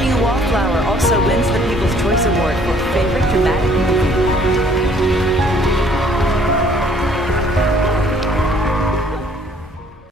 Being a Wallflower also wins the People's Choice Award for Favorite Dramatic Movie.